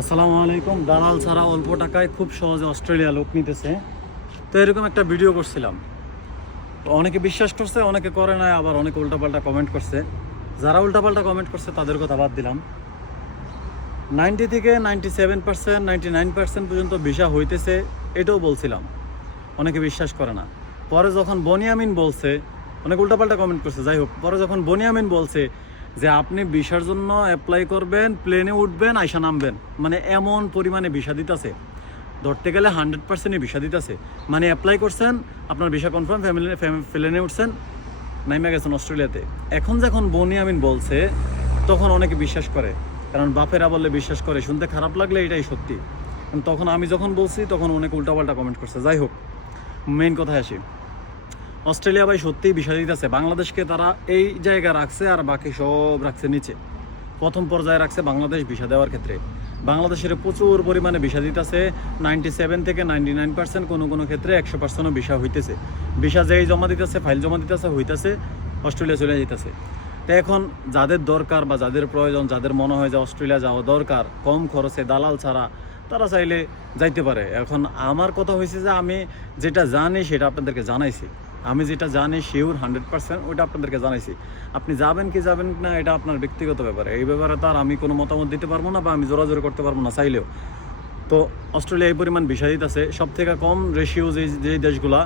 আসসালামু আলাইকুম। দালাল ছাড়া অল্প টাকায় খুব সহজে অস্ট্রেলিয়া লোক নিতেছে। তো এরকম একটা ভিডিও করছিলাম, তো অনেকে বিশ্বাস করছে, অনেকে করে নাই, আবার অনেকে উল্টাপাল্টা কমেন্ট করছে। যারা উল্টাপাল্টা কমেন্ট করছে তাদের কথা বাদ দিলাম। 90 থেকে 97%, 99% পর্যন্ত ভিসা হইতেছে, এটাও বলছিলাম। অনেকে বিশ্বাস করে না। পরে যখন বনিয়ামিন বলছে, অনেক উল্টাপাল্টা কমেন্ট করছে, যাই হোক, পরে যখন বনিয়ামিন বলছে যে আপনি ভিসার জন্য অ্যাপ্লাই করবেন, প্লেনে উঠবেন, আইসা নামবেন, মানে এমন পরিমাণে ভিসা দিতেছে, ধরতে গেলে 100%ই ভিসা দিতেছে। মানে অ্যাপ্লাই করছেন, আপনার ভিসা কনফার্ম, প্লেনে উঠছেন, নাইমা গেছেন অস্ট্রেলিয়াতে। এখন যখন বনিয়ামিন বলছে তখন অনেকে বিশ্বাস করে, কারণ বাপেরা বললে বিশ্বাস করে, শুনতে খারাপ লাগলে এটাই সত্যি। তখন আমি যখন বলছি তখন অনেক উল্টাপাল্টা কমেন্ট করছে। যাই হোক, মেইন কথায় আসি। অস্ট্রেলিয়া ভাই সত্যিই ভিসা দিতেছে। বাংলাদেশকে তারা এই জায়গায় রাখছে আর বাকি সব রাখছে নিচে। প্রথম পর্যায়ে রাখছে বাংলাদেশ ভিসা দেওয়ার ক্ষেত্রে। বাংলাদেশের প্রচুর পরিমাণে ভিসা দিতেছে, 97 থেকে 99%, কোনো কোনো ক্ষেত্রে 100%ও ভিসা হইতেছে। ভিসা যেই জমা দিতেছে, ফাইল জমা দিতেছে, হইতেছে, অস্ট্রেলিয়া চলে যেতেছে। তো এখন যাদের দরকার বা যাদের প্রয়োজন, যাদের মনে হয় যে অস্ট্রেলিয়া যাওয়া দরকার কম খরচে দালাল ছাড়া, তারা চাইলে যাইতে পারে। এখন আমার কথা হয়েছে যে আমি যেটা জানি সেটা আপনাদেরকে জানাইছি। আমি যেটা জানি শিওর 100%, ওইটা আপনাদেরকে জানাইছি। আপনি যাবেন কি যাবেন না এটা আপনার ব্যক্তিগত ব্যাপারে। এই ব্যাপারে তো আর আমি কোনো মতামত দিতে পারবো না, বা আমি জোরাজোরি করতে পারবো না চাইলেও। তো অস্ট্রেলিয়া এই পরিমাণ ভিসা দিতেছে, সব থেকে কম রেশিও যেই দেশগুলা,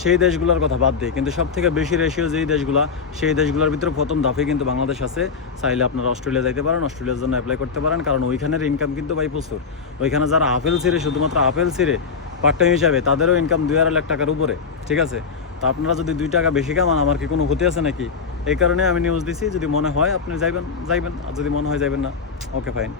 সেই দেশগুলোর কথা বাদ দিই, কিন্তু সব থেকে বেশি রেশিও যেই দেশগুলা, সেই দেশগুলোর ভিতরে প্রথম ধাপে কিন্তু বাংলাদেশ আছে। চাইলে আপনারা অস্ট্রেলিয়া যাইতে পারেন, অস্ট্রেলিয়ার জন্য অ্যাপ্লাই করতে পারেন, কারণ ওইখানের ইনকাম কিন্তু ভাই প্রচুর। ওইখানে যারা আপেল ছিঁড়ে, শুধুমাত্র আপেল ছিঁড়ে পার্ট টাইম হিসাবে, তাদেরও ইনকাম 2-2.5 লাখ টাকার উপরে। ঠিক আছে, তো আপনারা যদি 2 টাকা বেশি কামান, আমার কি কোনো ক্ষতি আছে নাকি? এই কারণে আমি নিউজ দিছি। যদি মনে হয় আপনি যাইবেন যাইবেন, আর যদি মনে হয় যাইবেন না, ওকে ফাইন।